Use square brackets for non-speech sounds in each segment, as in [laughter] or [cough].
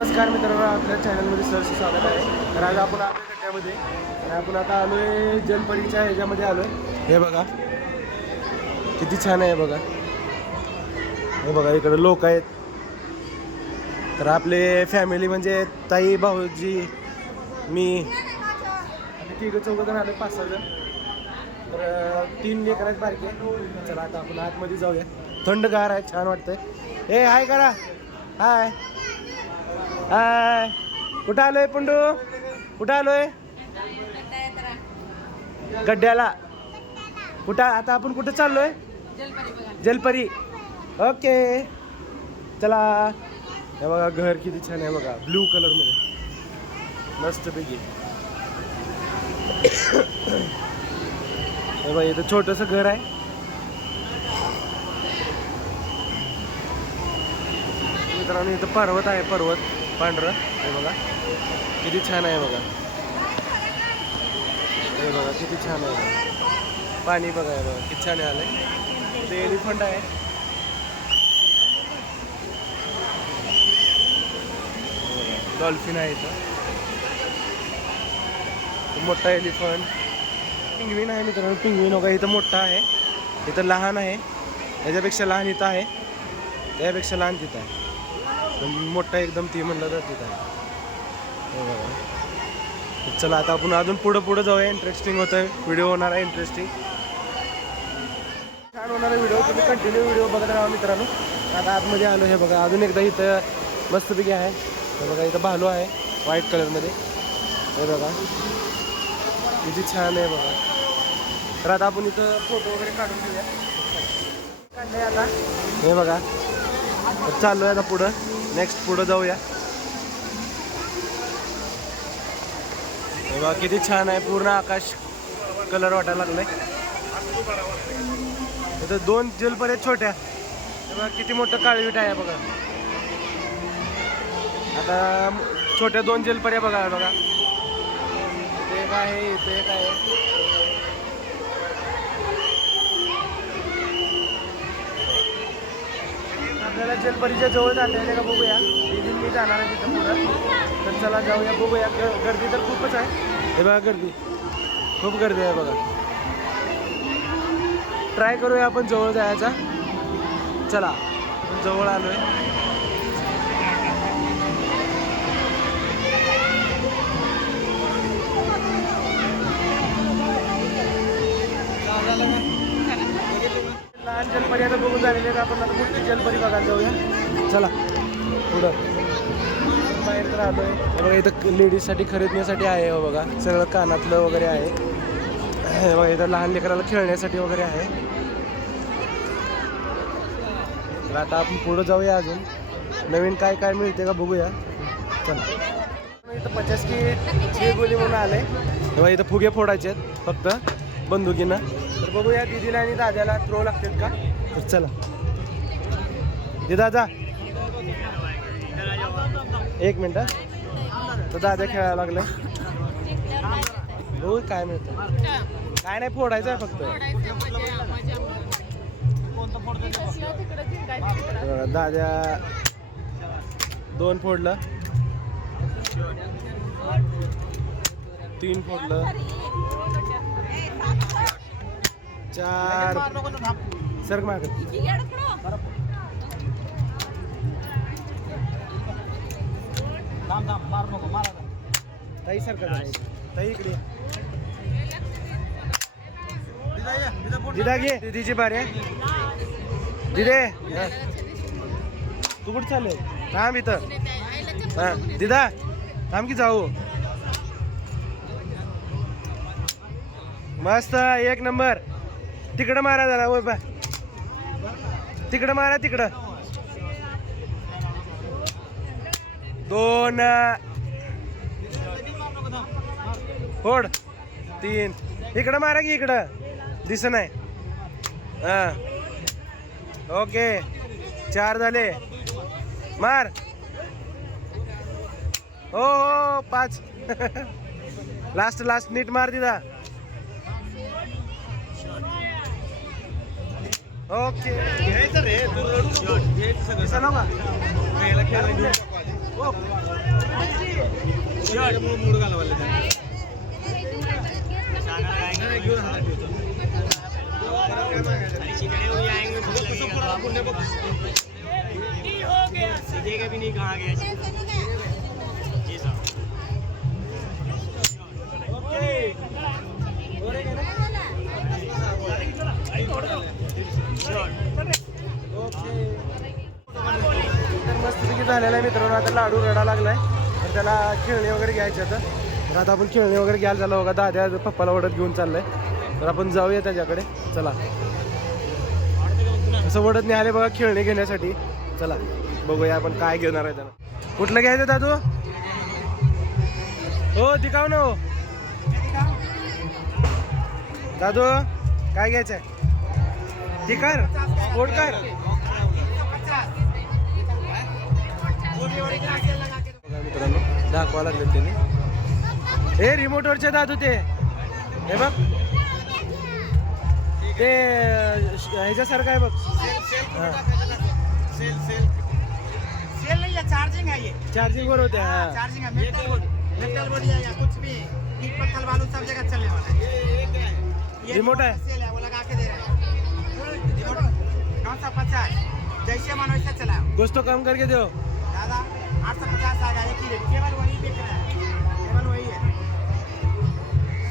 नमस्कार मित्रांनो आपल्या चॅनलमध्ये सहर्ष स्वागत आहे. तर आज आपण आपल्या खड्ड्यामध्ये. आणि आपण आता आलोय जलपरीच्या ह्याच्यामध्ये आलोय. हे बघा. किती छान आहे बघा. हे बघा इकडे लोक आहेत. तर आपले फॅमिली म्हणजे ताई भाऊजी मी. ठीक तिघं चौघं जण आलोय पाच सहा जण. तर तीन लेकर आहेत बारके चला आता आपण आतमध्ये जाऊया. थंडगार आहे छान वाटतंय. ए हाय करा. हाय. हाय. कुठं आलोय पंडू? कुठं आलोय? गड्ड्याला. कुठं? आता आपण कुठं चाललोय? जलपरी. ओके. चला. हे बघा घर किती छान आहे बघा. ब्ल्यू कलरमध्ये. मस्त पैकी. हे बघा इथं छोटस घर आहे. मित्रांनो इथं पर्वत आहे पर्वत. पांढरं. हे बघा. किती छान आहे बघा. हे बघा किती छान आहे बघा. पाणी बघा हे बघा किती छान आहे ते एलिफंट आहे. डॉल्फिन आहे इथं. मोठा एलिफंट. पिंगवीन आहे मित्रांनो पिंगवीन बघा इथं मोठा आहे. इथं लहान आहे. याच्यापेक्षा लहान इथं आहे. त्यापेक्षा लहान तिथं आहे. पण मोठा एकदम ती म्हणलं तर तिथं बघा. चला आता आपण अजून पुढं पुढं जाऊया. इंटरेस्टिंग होतं आहे व्हिडिओ होणार आहे इंटरेस्टिंग छान होणार आहे व्हिडिओ तुम्ही कंटिन्यू व्हिडिओ बघत राहा मित्रांनो. आता आतमध्ये आलो हे बघा. अजून एकदा इथं मस्तपैकी आहे. हे बघा इथं भालू आहे व्हाईट कलरमध्ये हे बघा. किती छान आहे बघा. तर आता आपण इथं फोटो वगैरे काढून घेऊया. काढले आता हे बघा. तर चाललो आहे आता पुढं. नेक्स्ट पुढं जाऊया. बघा किती छान आहे. पूर्ण आकाश कलर वाटायला लागलाय. इथं दोन जलपर आहेत छोट्या. बघा किती मोठं काळवीट आहे बघा. आता छोट्या दोन जलपर्या बघा बघा. एक आहे इथे एक आहे. आपल्याला जलपरीच्या जवळ जाता येते का बघूया. दिदी मी जाणार आहे तिथं पुढं. तर चला जाऊया बघूया. गर्दी तर खूपच आहे. हे बघा गर्दी. खूप गर्दी आहे बघा. ट्राय करूया आपण जवळ जायचा. चला जवळ आलोय. लहान जलपरी आता बघून झालेले आहेत. आपण आता मोठी जलपरी बघायला जाऊया. चला पुढं. बाहेर तर आलोय हे बघा इथं लेडीजसाठी खरेदण्यासाठी आहे हे बघा. सगळं कानातलं वगैरे आहे. हे बघा इथं लहान लेकराला खेळण्यासाठी वगैरे आहे. तर आता आपण पुढं जाऊया अजून. नवीन काय काय मिळते का बघूया. चला. इथं पचास की गोली म्हणून आले तेव्हा इथं फुगे फोडायचे आहेत. फक्त बंदुकीनं. तर बघूया दिदीला आणि दादाला थ्रो लागतील का? तर चला. दिदा दादा. एक मिनिट तर दादा खेळायला लागले. हो काय मिळतं. काय नाही फोडायचं आहे फक्त. दादा दोन फोडलं. तीन फोडलं. चार. सर माग. ताई सर का ताई इकडे दिदा घे. बारी आहे. दिदे. तू कुठं चालू थांब इथं. हा दिदा थांब की जाऊ. मस्त एक नंबर. तिकडं मारा जरा वय बा. तिकडं मारा तिकडं. दोन फोड. तीन. इकडं मारा की इकडं. दिस नाही. हा. ओके. चार झाले. मार. हो हो पाच. [laughs] लास्ट लास्ट नीट मार दिदा ओके घ्यायचं रे तू। रडू. घ्यायचं सगळं चला का पहिला खेळायला घेऊन टाकू आधी. मूड घालवायला त्यांनी. सीधेगा भी नहीं कहा गया। मस्तपैकी झालेला आहे मित्रांनो. आता लाडू रडा लागलाय. तर त्याला खेळणी वगैरे घ्यायचे आता. तर आता आपण खेळणी वगैरे घ्यायला झालो बघा. दाद्या पप्पाला ओढत घेऊन चाललंय. तर आपण जाऊया त्याच्याकडे. चला. असं ओढत नाही आले बघा खेळणी घेण्यासाठी. चला बघूया आपण काय घेणार आहे त्याला. कुठलं घ्यायचं दादू? हो दिखाव ना हो. दादू काय घ्यायचंय? दिकार ओढकार बघा मित्रांनो दाखवा लागले त्यांनी. हे रिमोटवरचे दादू ते हे बघ. ते अं, ह्याच्यासारखं आहे बघ. हा. सेल नहीं है चार्जिंग है. ये चार्जिंग वर होते हा चार्जिंग है मेटल बोर्ड मेटल बोर्ड या, या कुछ भी. ईट पत्थर बालू सब जगह चलने वाला है. ये रिमोट है? सेल है वो लगा के दे रहे हैं। रिमोट नौ सौ पचास जैसे मन वैसे चलाओ। कुछ तो कम करके दो। आठ सौ पचास आ गया एक ही रेट केवल वही बिक रहा है. केवल वही है.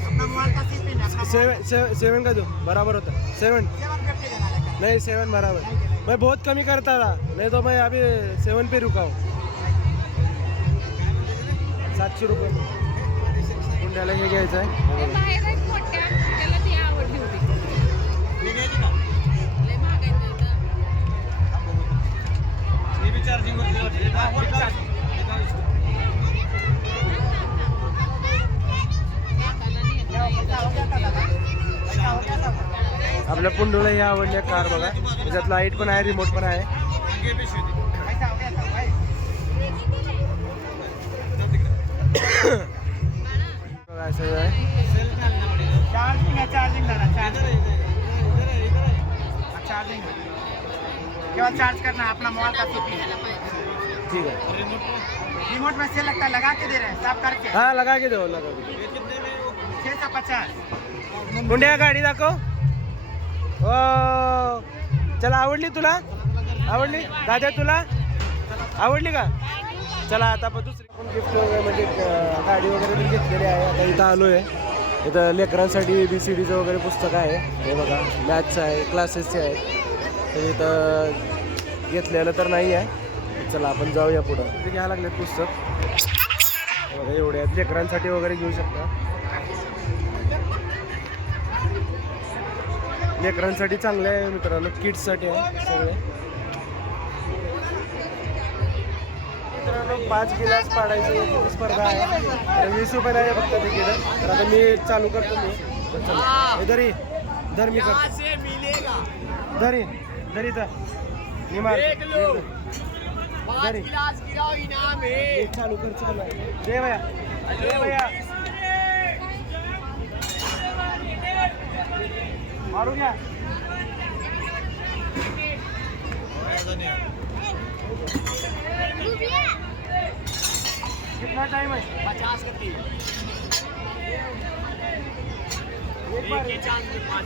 अपना मोबाइल का सिम पिन है अपना सेवन से- सेवन का दो बराबर होता. सेवन. सेवन नहीं सेवन बराबर. मैं बहुत कमी करता था नहीं तो मैं अभी सेवन पे रुका हूँ. सातशे रुपये. कुंड्याला हे घ्यायचं आहे. आपल्या पुंडूला हे आवडल्या कार बघा त्याच्यात लाइट पण आहे रिमोट पण आहे पैसा हो गया था भाई बघा, असं आहे चार्जिंग है चार्जिंग दादा चार्जिंग। चार्जिंग है। केवल चार्ज करना है अपना मोबाइल का सीपी है ठीक आहे. रिमोट में से लगता है लगा के दे रहे हैं साफ करके. हा लगा के दो लगा के. छह सौ पचास. पुंड्या गाडी दाखव. हो चला आवडली तुला? आवडली? दादा तुला? आवडली का? चला आता आपण दुसरी पण गिफ्ट वगैरे म्हणजे गाडी वगैरे पण घेतलेली आहे. आता इथं आलो आहे इथं लेकरांसाठी ए बी सी डीचं वगैरे पुस्तक आहे. हे बघा मॅथ्स आहे क्लासेसचे आहेत. तर इथं घेतलेलं तर नाही आहे. चला आपण जाऊया पुढं. ते घ्यायला लागले पुस्तक. बघा एवढे आहेत. लेकरांसाठी वगैरे घेऊ शकता. लेकरांसाठी चांगले आहे मित्रांनो. किड्ससाठी आहे सगळे. मित्रांनो पाच गिलास पाडायची स्पर्धा आहे. तर वीस रुपये आहे फक्त तिकीट. तर आता मी चालू करतो मी. चला. धरी. धर मी करतो धरी. धरी तर चालू कर चालू. दे भैया. दे भैया. मारू घ्या. कितना टाइम है पचास का तीन एक चांस में पाँच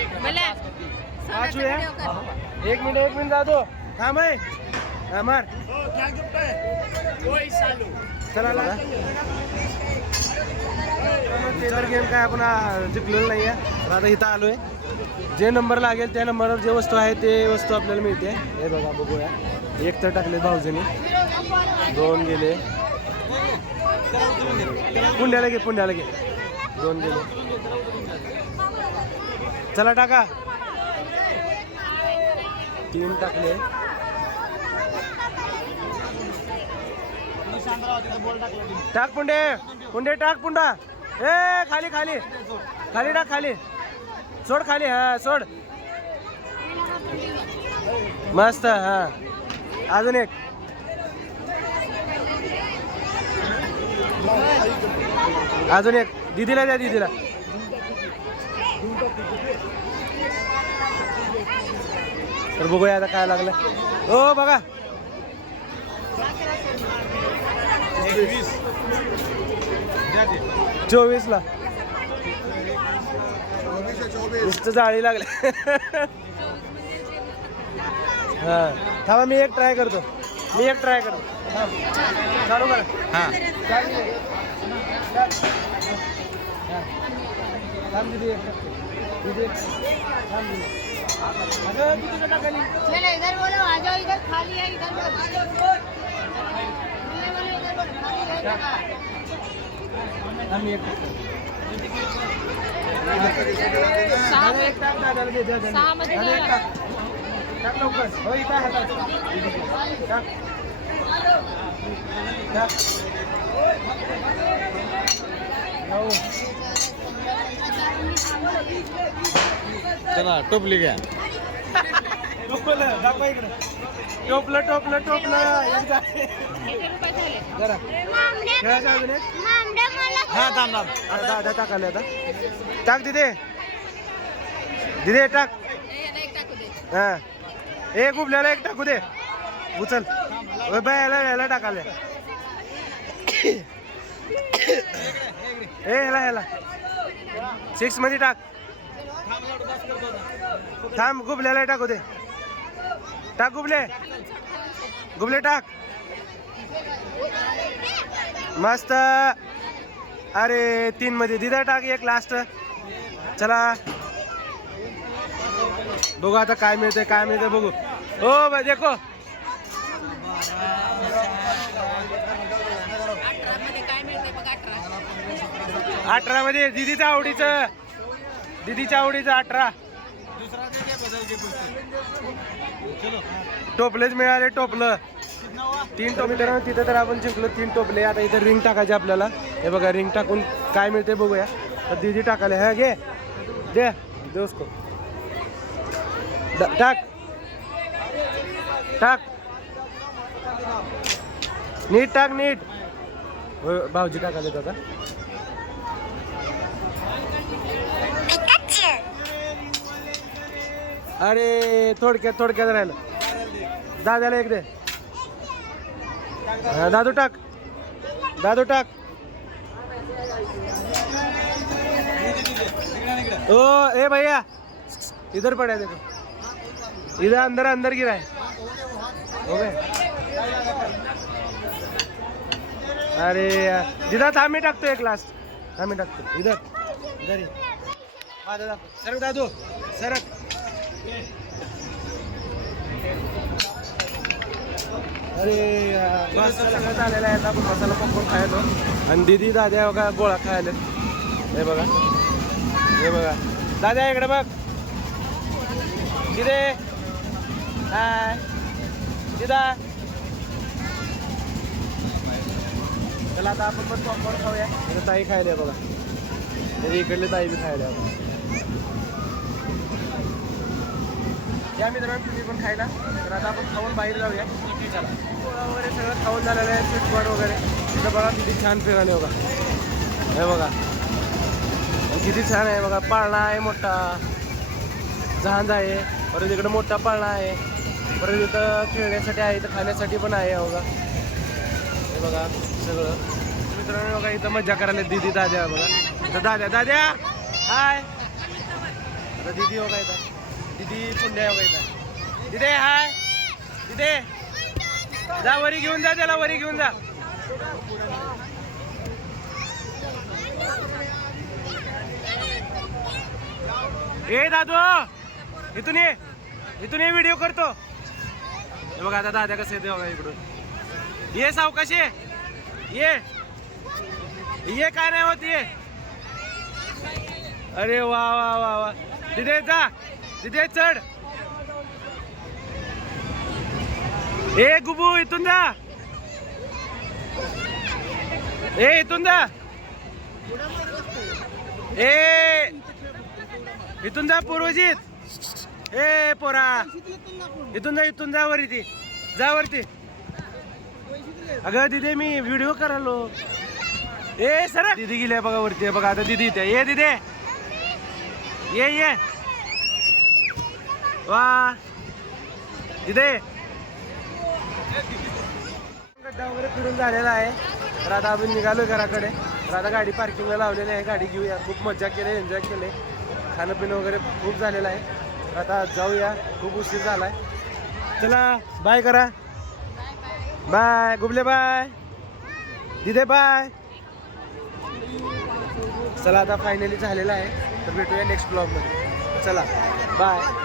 एक मला पाच हुए एक मिनिट एक मिनिट दादो थांब आहे हा, मार. क्या गिफ्ट है कोई सालू चला लागा ते तर गेम काय आपण जिंकलेलो नाही आहे तर आता इथं आलो आहे जे नंबर लागेल त्या नंबरवर जे वस्तू आहे ते वस्तू आपल्याला मिळते. हे बघा बघूया. एक तर टाकले भाऊजीने. दोन गेले. पुंड्याला घे पुंड्याला घे. दोन गेले. चला टाका. तीन टाकले. टाक पुंडे. पुंडे टाक पुंडा. ए खाली खाली. खाली टाक खाली. सोड खाली हा सोड. मस्त हा. अजून एक. अजून एक. दिदीला द्या दिदीला. तर बघूया आता काय लागलं. हो बघा. चोवीस ला नुसतं जाळी लागले. हा. थांबा मी एक ट्राय करतो. मी एक ट्राय करतो. चालू करा. हा. थांब दीदी एक. दीदी. थांब दीदी. अगं दीदीला टाकाली. चलो इधर बोलो आ जाओ इधर खाली है इधर बोलो ये बोलो इधर बोलो खाली है जगह थांब मी एक. सहा एक टाक दादाला दे, दादाला दे. सहा मध्ये एक टाक. टाक लवकर. हो, इथं हातात. टाक. टाक. नऊ. चला टोपली घ्या. टोपलं, टोपलं टोपलं हा थांब थांब. आता टाकाले आता. टाक दिदे. दिदे टाक. ए, एक टाकू हा. ए गुबल्याला एक टाकू दे. उचल. ओय याला याला टाकाले [coughs] ए ह्याला ह्याला सिक्समध्ये टाक. थांब गुबल्याला टाकू दे. टाक गुबले. गुबले टाक. मस्त. अरे तीन मध्ये दिदा टाक एक लास्ट चला. बघू आता काय मिळतंय काय मिळतंय बघू. हो बाय देखो अठरा मध्ये काय मिळते बघ अठरा मध्ये दिदीच्या आवडीचं. दिदीच्या आवडीचं अठरा. दुसरा टोपलेच मिळाले टोपलं. तीन टोपले तर तिथं तर आपण जिंकलो. तीन टोपले आता इथं रिंग टाकायचे आपल्याला. हे बघा रिंग टाकून काय मिळते बघूया. तर दिदी टाकायला हा घे. दे. दे उसको टाक. टाक. नीट टाक नीट. भाऊजी टाकायला आता. अरे थोडक्यात थोडक्यात राहिलं. दादाला एक दे. दादू टाक. दादू टाक. ओ ए भैया इधर पड़ा देखो. इधर अंदर अंदर गिरा है हो गए अरे यार. दिदा टाकतो एक लास्ट थांबी टाकतो. इधर. इधर हा दादा. सरक दादू. सरक. अरे यार, बस. सगळं झालेलं आहे आता आपण मसाला पकडून खायलो आणि दिदी दाद्या बघा गोळा खायला हे बघा. हे बघा. दाद्या इकडे बघ. तिथे हाय. दिदा. चला आता आपण पण पॉपकॉर्न खाऊया. इथं ताई खायला बघा. म्हणजे इकडले ताई बी खायला आहे बघा. या मित्रांनो तुम्ही पण खायला. तर आता आपण खाऊन बाहेर जाऊया. वगैरे सगळं खाऊन झालेलं आहे स्वीट वगैरे. तिथं बघा किती छान फिराले बघा. हे बघा. किती छान आहे बघा. पाळणा आहे मोठा. जहाज आहे. परत इकडे मोठा पाळणा आहे. परत इथं खेळण्यासाठी आहे इथं खाण्यासाठी पण आहे बघा. हे बघा सगळं. मित्रांनो बघा इथं मजा करायला दिदी दाद्या बघा. दाद्या दाद्या. हाय. आता दिदी बघा इथं. दिदी पुंड्या बघा दिदे हाय. दिदे. जा वरी घेऊन जा त्याला वरी घेऊन जा. ए दादू इथून ये. इथून ये व्हिडिओ करतो. हे बघा आता दादा कसं येते बघा इकडून. ये सावकाश ये. ये. ये काय नाही होत ये. अरे वा वा वा वा. तिथे जा. तिथे चढ. ए गुबू इथून जा. ए इथून जा. ए इथून जा पूर्वजित. ए पोरा. इथून जा इथून जा वरती. जा वरती. अगं दिदे मी व्हिडिओ करालो ए सर दिदी गेल्या बघा वरती बघा. आता दिदी इथे ये दिदे. ये ये. वा. इथे गड्डा वगैरे फिरून झालेला आहे. तर आता आपण निघालो घराकडे. तर आता गाडी पार्किंगला लावलेली आहे. गाडी घेऊया. खूप मजा केली एन्जॉय केले. खाणं पिणं वगैरे खूप झालेलं आहे. तर आता जाऊया. खूप उशीर झालाय. चला बाय करा. Bye Guble bye Dide bye चला आता फायनली झालेला आहे. तर भेटूया नेक्स्ट ब्लॉगमध्ये चला बाय